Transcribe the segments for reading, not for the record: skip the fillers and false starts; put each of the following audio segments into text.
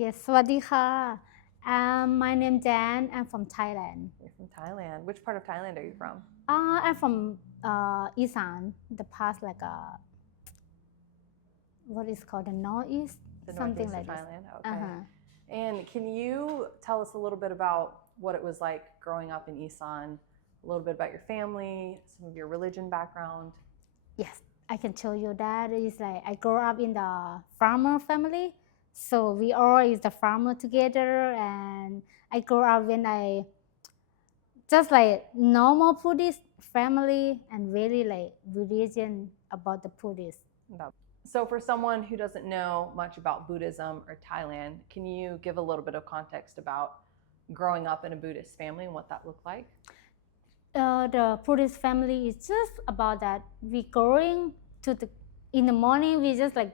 Yes สวัสดีค่ะ my name Jan I'm from Thailand You're from Thailand. Which part of Thailand are you from? I'm from Isan the past like what is called the northeast The something northeast like of this Thailand. Okay. uh-huh. And can you tell us a little bit about what it was like growing up in Isan? A little bit about your family, some of your religion background. Yes I can show you that it's like I grew up in the farmer family so we all is the farmer together and I grew up when I just like normal Buddhist family and very like religion about the Buddhist. So for someone who doesn't know much about Buddhism or Thailand, can you give a little bit of context about growing up in a Buddhist family and what that looked like? The Buddhist family is just about that we going to the in the morning we just like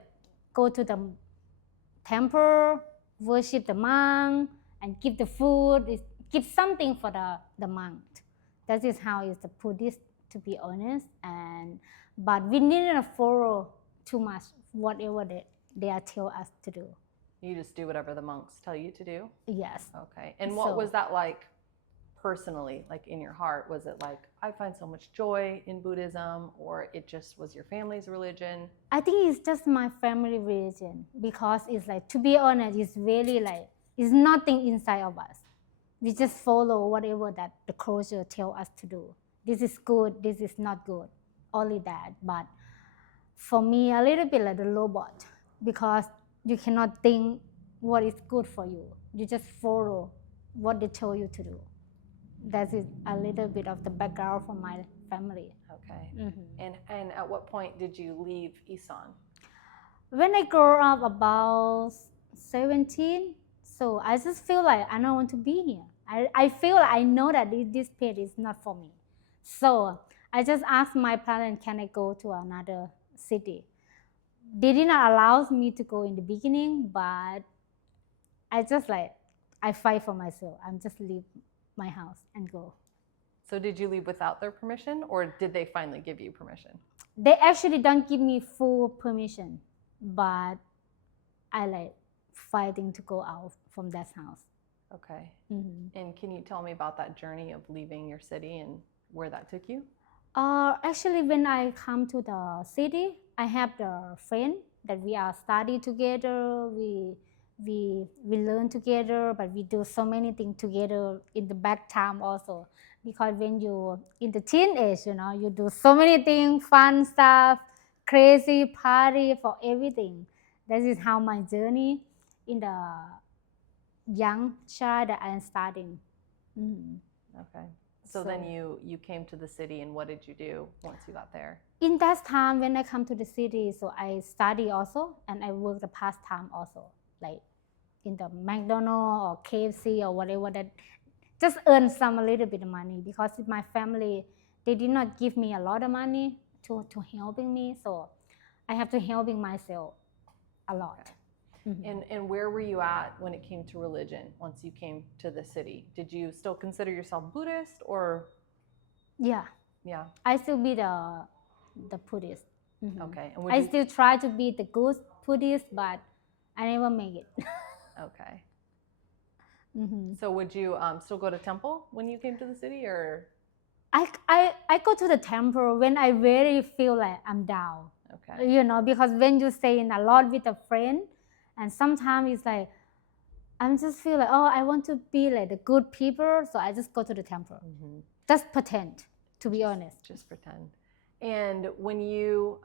go to the temple worship the monk and give the food give something for the monk. That is how is the Buddhist to be honest and but we didn't follow too much whatever they are tell us to do. You just do whatever the monks tell you to do? Yes. Okay. And what was that like personally, like in your heart? Was it like, I find so much joy in Buddhism, or it just was your family's religion? I think it's just my family religion because it's like, to be honest, it's really like, it's nothing inside of us. We just follow whatever that the culture tell us to do. This is good, this is not good, only that. But for me, a little bit like the robot because you cannot think what is good for you. You just follow what they tell you to do. That is a little bit of the background from my family. Okay. And at what point did you leave Isan? When I grew up about 17, so I just feel like I don't want to be here. I feel like I know that this place is not for me. So I just asked my parents, can I go to another city? They did not allow me to go in the beginning, but I just like, I fight for myself. I'm just leave my house and go. So did you leave without their permission, or did they finally give you permission? They actually don't give me full permission, but I like fighting to go out from that house. Okay. And can you tell me about that journey of leaving your city and where that took you? Actually, when I come to the city, I have the friend that we are study together. We learn together, but we do so many things together in the back time also. Because when you in the teenage, you do so many things, fun stuff, crazy party for everything. That is how my journey in the young child that I am starting. Okay. So then you came to the city, and what did you do once you got there? In that time when I come to the city, so I study also and I work the past time also, like in the McDonald's or KFC or whatever that just earn some a little bit of money because my family they did not give me a lot of money to helping me, so I have to helping myself a lot. And where were you at when it came to religion once you came to the city? Did you still consider yourself Buddhist, or? Yeah. I still be the Buddhist. Okay. And I still try to be the good Buddhist, but I never make it. Okay. So would you still go to temple when you came to the city, or? I go to the temple when I really feel like I'm down. Okay. Because when you stay in a lot with a friend, and sometimes it's like I'm just feel like, oh, I want to be like the good people, so I just go to the temple. Just pretend, to be honest. Just pretend. And when you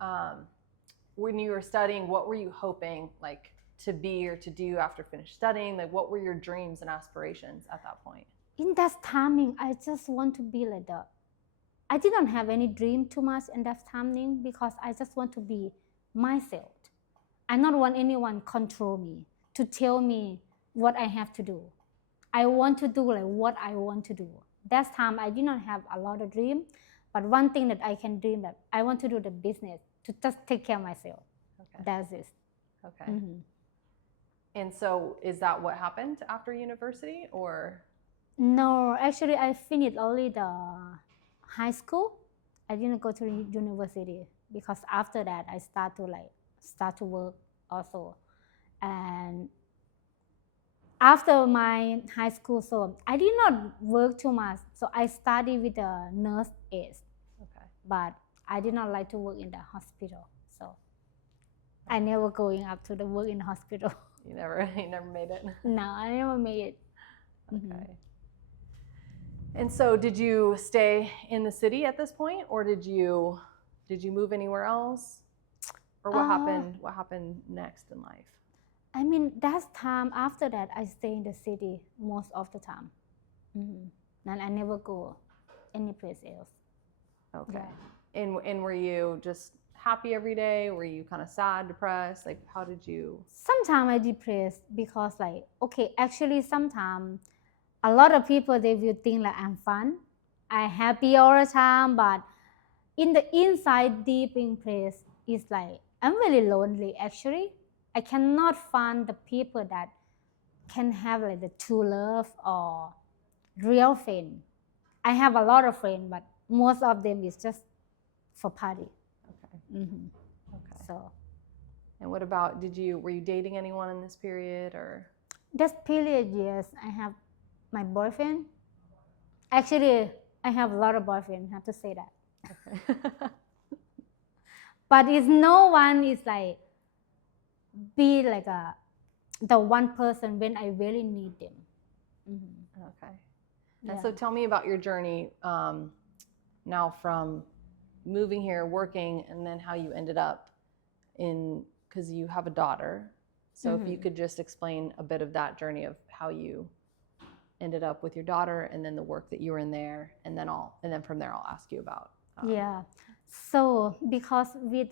were studying, what were you hoping like to be or to do after finished studying? Like, what were your dreams and aspirations at that point? In that timing, I just want to be like I didn't have any dream too much in that timing because I just want to be myself. I don't want anyone control me to tell me what I have to do. I want to do like what I want to do. That time I did not have a lot of dream, but one thing that I can dream that I want to do the business to just take care of myself. Okay. That's it. Okay. And so is that what happened after university, or? No, actually I finished only the high school. I didn't go to university because after that I start to work also, and after my high school, so I did not work too much. So I studied with a nurse aide, Okay. but I did not like to work in the hospital. So I never going up to the work in the hospital. You never made it. No, I never made it. Okay. And so did you stay in the city at this point, or did you move anywhere else? Or what happened next in life? I mean, that time after that, I stay in the city most of the time. And I never go any place else. Okay. Yeah. And were you just happy every day? Were you kind of sad, depressed? Like, how did you? Sometimes I depressed because like, okay, actually sometimes a lot of people, they will think like I'm fun, I'm happy all the time, but in the inside deep in place, it's like I'm really lonely actually. I cannot find the people that can have like the true love or real friend. I have a lot of friends, but most of them is just for party. Okay. Okay. So, and what about, were you dating anyone in this period, or? this period, yes, I have my boyfriend. Actually, I have a lot of boyfriends, I have to say that. Okay. But it's no one is like, be like the one person when I really need them. Okay. And so tell me about your journey now from moving here, working, and then how you ended up because you have a daughter. So if you could just explain a bit of that journey of how you ended up with your daughter, and then the work that you were in there, and then from there I'll ask you about. Yeah. So because with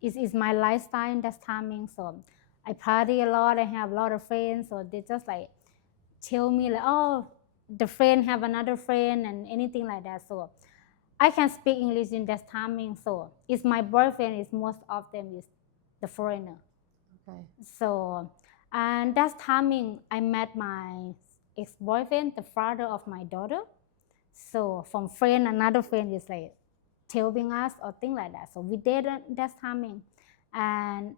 it's my lifestyle in that timing, so I party a lot. I have a lot of friends, so they just like tell me like, oh, the friend have another friend and anything like that. So I can speak English in that timing. So it's my boyfriend. Is most of them is the foreigner. Okay. So and that timing I met my ex-boyfriend, the father of my daughter. So from friend, another friend is like helping us or things like that. So we did that timing, and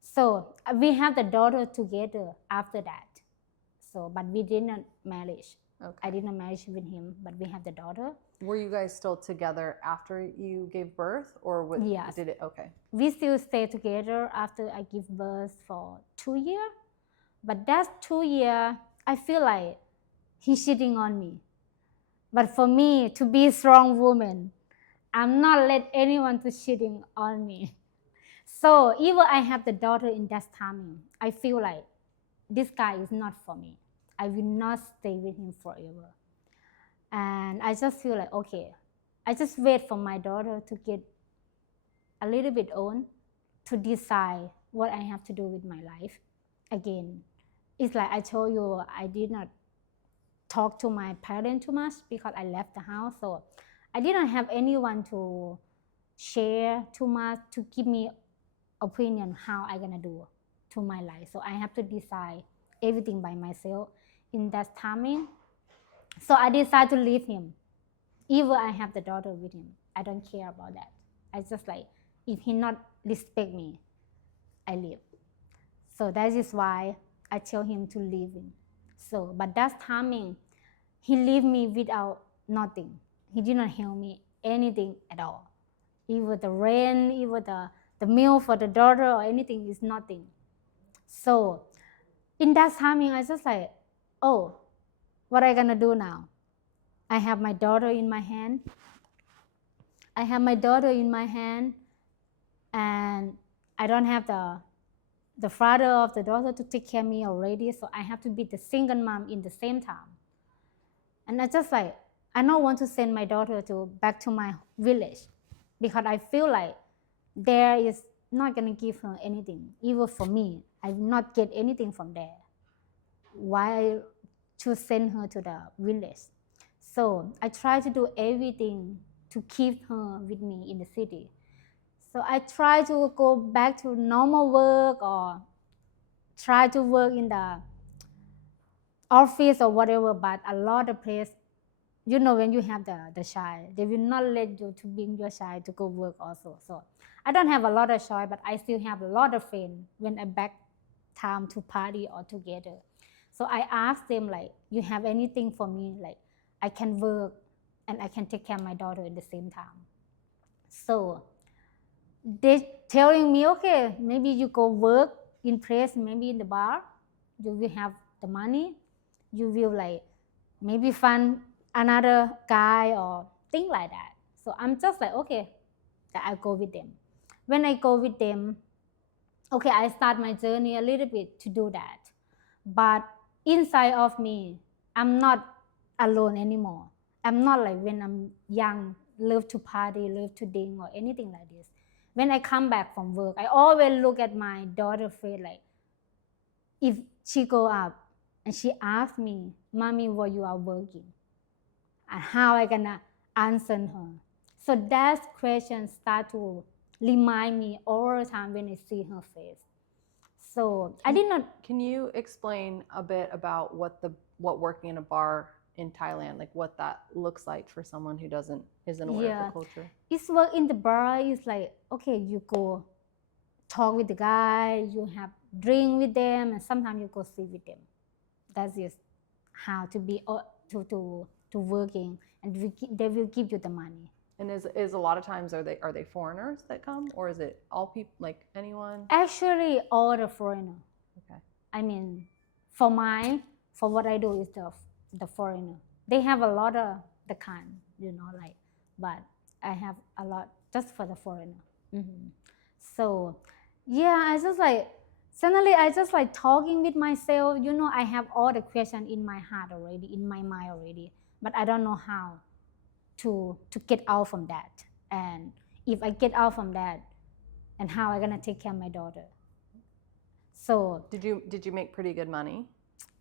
so we have the daughter together after that. So but we didn't marry. Okay. I didn't marry with him, but we have the daughter. Were you guys still together after you gave birth, or Yes. did it? Okay. We still stay together after I give birth for 2 years. But that 2 years, I feel like he's cheating on me. But for me, to be a strong woman, I'm not let anyone to cheating on me. So even I have the daughter in that timing, I feel like this guy is not for me. I will not stay with him forever. And I just feel like, okay, I just wait for my daughter to get a little bit old to decide what I have to do with my life. Again, it's like I told you, I did not talk to my parents too much because I left the house. So I didn't have anyone to share too much to give me opinion how I'm gonna do to my life. So I have to decide everything by myself in that timing. So I decided to leave him. Even I have the daughter with him, I don't care about that. I just like, if he not respect me, I leave. So that is why I tell him to leave him. So, but that timing, he leave me without nothing. He did not help me anything at all. Even the rent, even the meal for the daughter or anything is nothing. So in that timing, I just like, oh, what am I gonna do now? I have my daughter in my hand. And I don't have the father of the daughter to take care of me already, so I have to be the single mom in the same time. And I just like, I don't want to send my daughter back to my village because I feel like there is not gonna give her anything. Even for me, I will not get anything from there. Why to send her to the village? So I try to do everything to keep her with me in the city. So I try to go back to normal work or try to work in the office or whatever, but a lot of places, you know, when you have the child, they will not let you to bring your child to go work also. So I don't have a lot of choice, but I still have a lot of friends when I'm back time to party all together. So I asked them like, you have anything for me? Like I can work and I can take care of my daughter at the same time. So they telling me, okay, maybe you go work in place, maybe in the bar, you will have the money, you will like maybe find another guy or thing like that. So I'm just like, okay, that I go with them. When I go with them, okay, I start my journey a little bit to do that. But inside of me, I'm not alone anymore. I'm not like when I'm young, love to party, love to drink or anything like this. When I come back from work, I always look at my daughter's face like, if she go up and she asks me, Mommy, what you are working? And how I gonna answer her? So that question start to remind me all the time when I see her face. So I did not. Can you explain a bit about what working in a bar in Thailand, like what that looks like for someone who isn't aware of the culture? It's work in the bar. It's like, okay, you go talk with the guy, you have drink with them, and sometimes you go sleep with them. That's just how to be to working, and they will give you the money. And is a lot of times are they foreigners that come, or is it all people, like anyone? Actually, all the foreigner. Okay. I mean, for what I do is the foreigner. They have a lot of the kind, like, but I have a lot just for the foreigner. Mm-hmm. So, yeah, I just like, suddenly I just like talking with myself. I have all the questions in my heart already, in my mind already, but I don't know how to get out from that. And if I get out from that, and how I gonna take care of my daughter. So did you make pretty good money?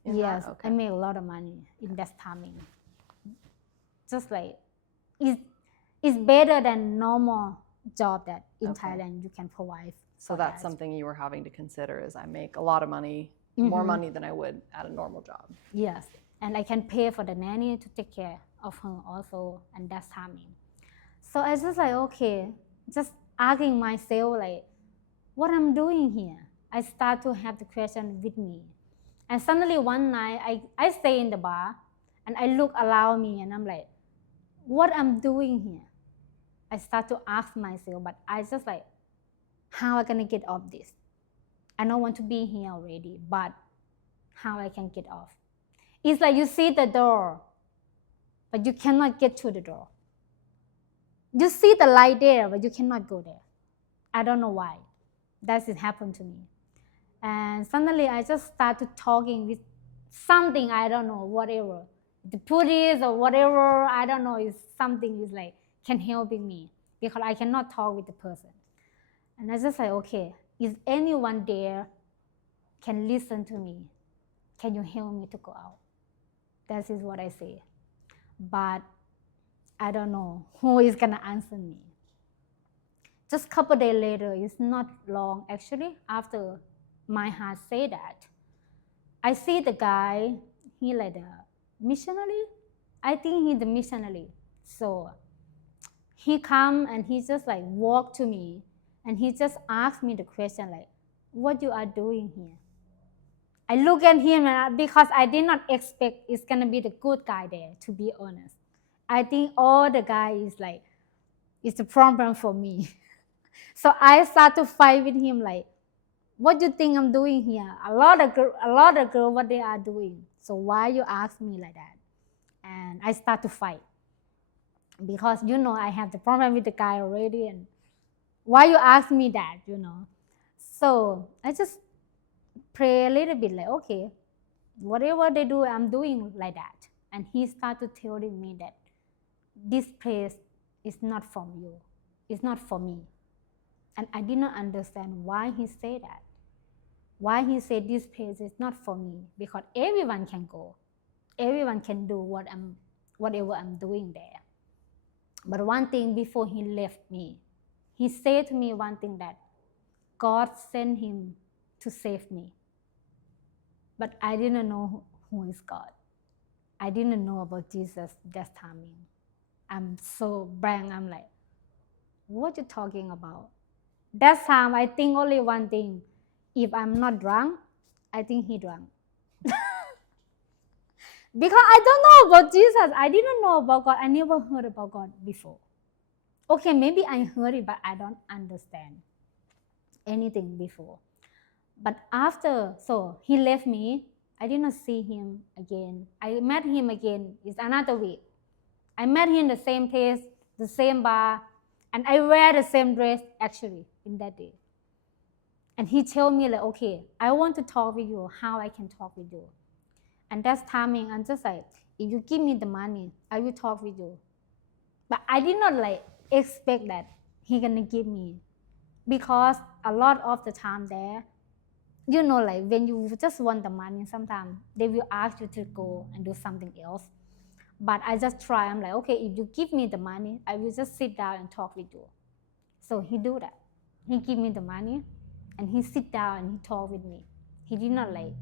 Yes, okay. I made a lot of money in that timing. Just like it's better than normal job that in Thailand you can provide. So that's something you were having to consider, is I make a lot of money, more money than I would at a normal job. Yes, and I can pay for the nanny to take care of her also, and that's timing. So I just like, okay, just asking myself like, what I'm doing here? I start to have the question with me. And suddenly one night, I stay in the bar, and I look around me, and I'm like, what I'm doing here? I start to ask myself, but I just like, how I gonna get off this? I don't want to be here already, but how I can get off? It's like you see the door, but you cannot get to the door. You see the light there, but you cannot go there. I don't know why. That has happened to me. And suddenly I just started talking with something, I don't know, whatever. The Buddhist or whatever, I don't know, is something is like can helping me because I cannot talk with the person. And I just like, okay, is anyone there can listen to me? Can you help me to go out? That is what I say. But I don't know who is gonna answer me. Just a couple days later, it's not long actually, after my heart say that, I see the guy, he like a missionary. I think he's the missionary. So he come and he just like walk to me and he just asked me the question like, what you are doing here? I look at him and because I did not expect it's gonna be the good guy there, to be honest. I think all the guy is like, it's a problem for me. So I start to fight with him like, what do you think I'm doing here? A lot of girls, what they are doing. So why you ask me like that? And I start to fight because I have the problem with the guy already, and why you ask me that? So I just pray a little bit like, okay, whatever they do, I'm doing like that. And he started telling me that this place is not from you, it's not for me. And I did not understand why he said that. Why he said this place is not for me, because everyone can go. Everyone can do whatever I'm doing there. But one thing before he left me, he said to me one thing, that God sent him to save me. But I didn't know who is God. I didn't know about Jesus that timing. I'm so blank. I'm like, what you talking about? That time I think only one thing. If I'm not drunk, I think he drunk. Because I don't know about Jesus. I didn't know about God. I never heard about God before. Okay, maybe I heard it, but I don't understand anything before. But after, so he left me. I did not see him again. I met him again. It's another week. I met him in the same place, the same bar, and I wear the same dress actually in that day. And he told me like, okay, I want to talk with you, how I can talk with you. And that's timing. I'm just like, if you give me the money, I will talk with you. But I did not like expect that he gonna give me, because a lot of the time there, you know, like when you just want the money, sometimes they will ask you to go and do something else. But I just try. I'm like, okay, if you give me the money, I will just sit down and talk with you. So he do that. He give me the money, and he sit down and he talk with me. He did not like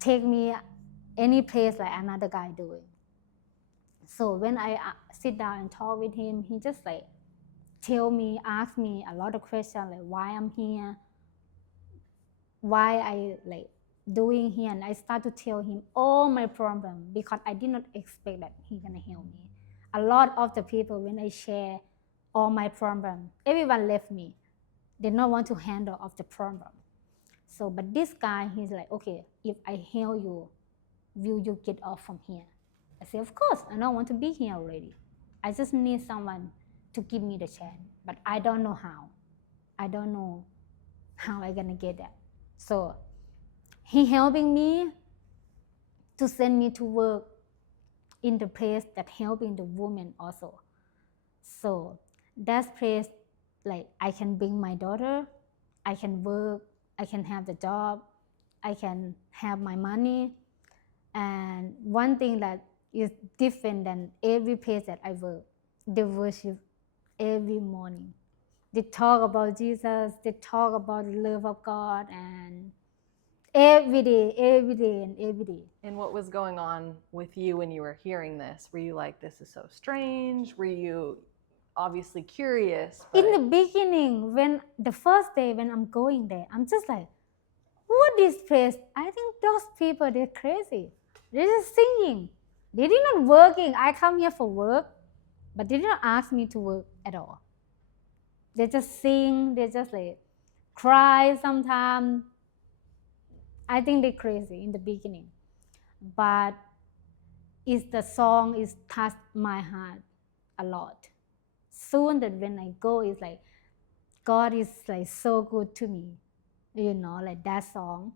take me any place like another guy doing. So when I sit down and talk with him, he just like ask me a lot of questions like why I'm here, why I like doing here, and I start to tell him all my problems because I did not expect that he gonna help me. A lot of the people, when I share all my problems, everyone left me. They don't want to handle of the problem. So, but this guy, he's like, okay, if I help you, will you get off from here? I say, of course, I don't want to be here already. I just need someone to give me the chance, but I don't know how. I don't know how I'm gonna get that. So he helping me to send me to work in the place that helping the woman also. So that place, like I can bring my daughter, I can work, I can have the job, I can have my money. And one thing that is different than every place that I work, they worship every morning. They talk about Jesus, they talk about the love of God, and every day, every day, and every day. And what was going on with you when you were hearing this? Were you like, this is so strange? Were you obviously curious? In the beginning, when the first day when I'm going there, I'm just like, what is this place? I think those people, they're crazy. They're just singing. They did not working. I come here for work, but they did not ask me to work at all. They just sing, they just like cry sometimes. I think they're crazy in the beginning. But the song is touched my heart a lot. Soon that when I go, it's like God is like so good to me, you know, like that song.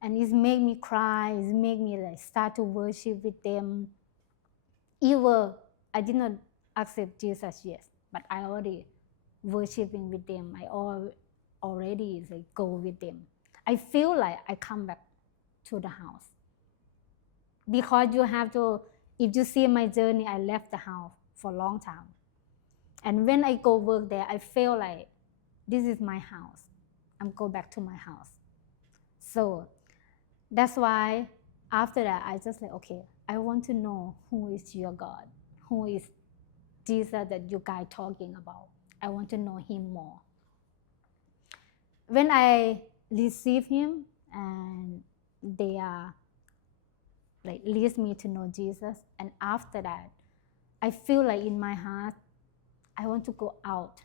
And it's make me cry, it's make me like start to worship with them. Even I did not accept Jesus yet, but I already worshiping with them. I already like go with them. I feel like I come back to the house. Because you have to, if you see my journey, I left the house for a long time. And when I go work there, I feel like this is my house. I'm go back to my house. So that's why after that, I just like, okay, I want to know who is your God, who is Jesus that you guys talking about. I want to know him more. When I receive him and they are like leads me to know Jesus, and after that, I feel like in my heart, I want to go out,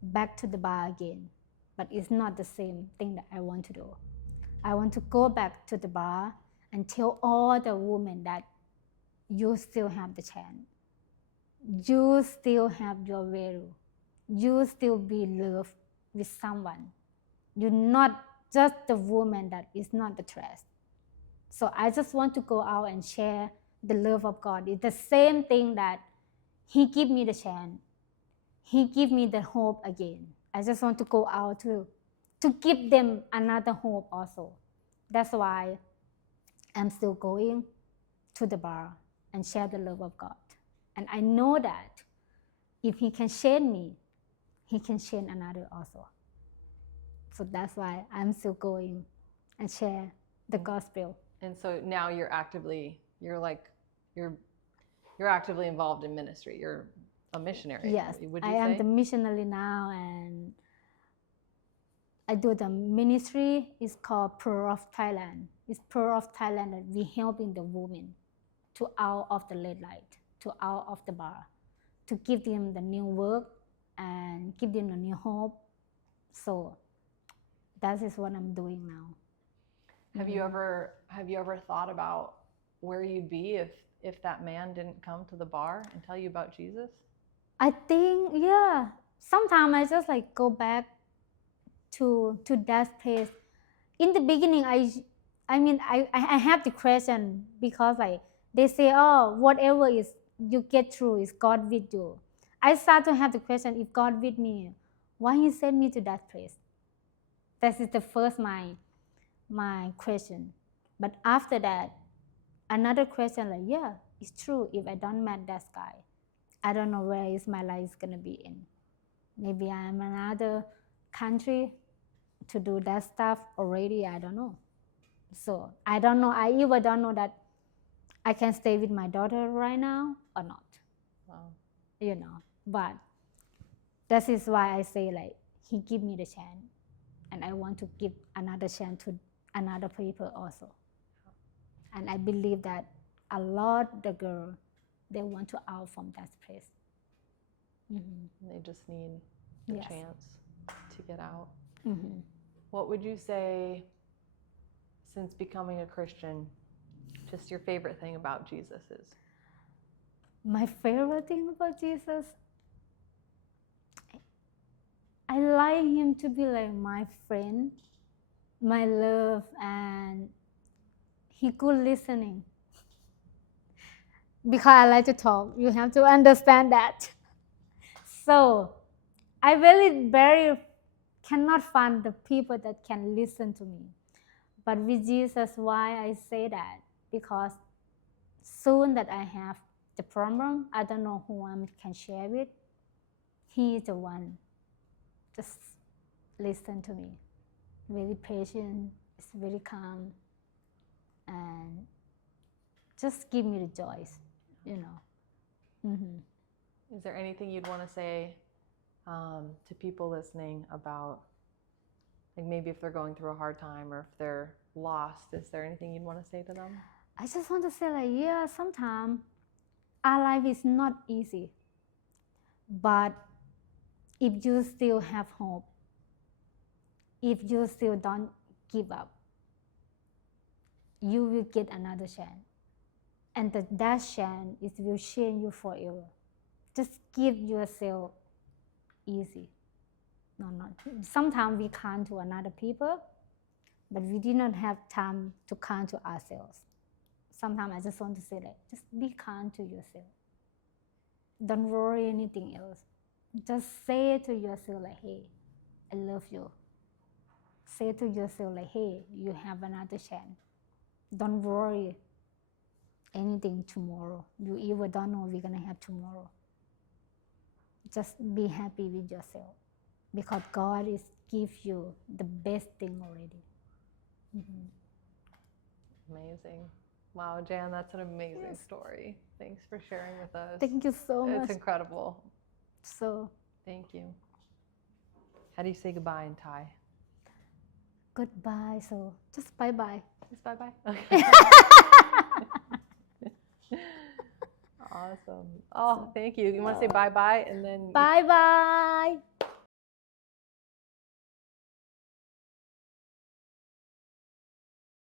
back to the bar again, but it's not the same thing that I want to do. I want to go back to the bar and tell all the women that you still have the chance. You still have your value. You still be loved with someone. You're not just the woman that is not the trash. So I just want to go out and share the love of God. It's the same thing that he give me the chance. He give me the hope again. I just want to go out to give them another hope also. That's why I'm still going to the bar and share the love of God. And I know that if he can change me, he can change another also. So that's why I'm still going and share the gospel. And so now you're actively involved in ministry. You're a missionary. Yes, would you I say? am the missionary now, and I do the ministry. It's called Pearl of Thailand. It's Pearl of Thailand that we helping the women to out of the red light, to out of the bar, to give them the new work and give them the new hope. So that is what I'm doing now. Have you ever thought about where you'd be if that man didn't come to the bar and tell you about Jesus? I think, yeah. Sometimes I just like go back to that place. In the beginning, I have the question because like they say, oh, whatever is you get through is God with you. I start to have the question, if God with me, why He sent me to that place? That is the first my question. But after that, another question like, yeah, it's true. If I don't meet that guy, I don't know where is my life gonna be in. Maybe I'm in another country to do that stuff already. I don't know. So I don't know. I even don't know that I can stay with my daughter right now or not. Wow. But that is why I say like He give me the chance, and I want to give another chance to another people also. And I believe that a lot the girl, they want to out from that place. Mm-hmm. They just need the Yes. chance to get out. Mm-hmm. What would you say, since becoming a Christian, just your favorite thing about Jesus is? My favorite thing about Jesus, I like Him to be like my friend, my love, and He good listening. Because I like to talk, you have to understand that. So I really cannot find the people that can listen to me. But with Jesus, why I say that? Because soon that I have the problem, I don't know who I can share with. He is the one. Just listen to me. Very patient, it's very calm, and just give me the joy, Mm-hmm. Is there anything you'd want to say to people listening about, like maybe if they're going through a hard time or if they're lost, is there anything you'd want to say to them? I just want to say like, yeah, sometimes our life is not easy. But if you still have hope, if you still don't give up, you will get another chance. And that chance will change you forever. Just give yourself easy. No. Sometimes we count to another people, but we did not have time to count to ourselves. Sometimes I just want to say that, just be kind to yourself. Don't worry anything else. Just say to yourself like, hey, I love you. Say to yourself like, hey, you have another chance. Don't worry anything tomorrow. You even don't know we're gonna have tomorrow. Just be happy with yourself, because God is give you the best thing already. Mm-hmm. Amazing. Wow, Jan, that's an amazing story. Thanks for sharing with us. Thank you so much. It's incredible. So, thank you. How do you say goodbye in Thai? Goodbye. So, just bye-bye. Just bye-bye? Okay. Awesome. Oh, thank you. You want to say bye-bye and then... Bye-bye.